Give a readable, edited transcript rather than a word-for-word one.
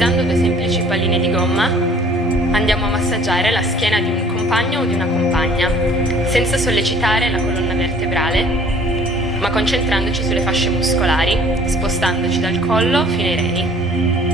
Utilizzando due semplici palline di gomma andiamo a massaggiare la schiena di un compagno o di una compagna, senza sollecitare la colonna vertebrale, ma concentrandoci sulle fasce muscolari, spostandoci dal collo fino ai reni.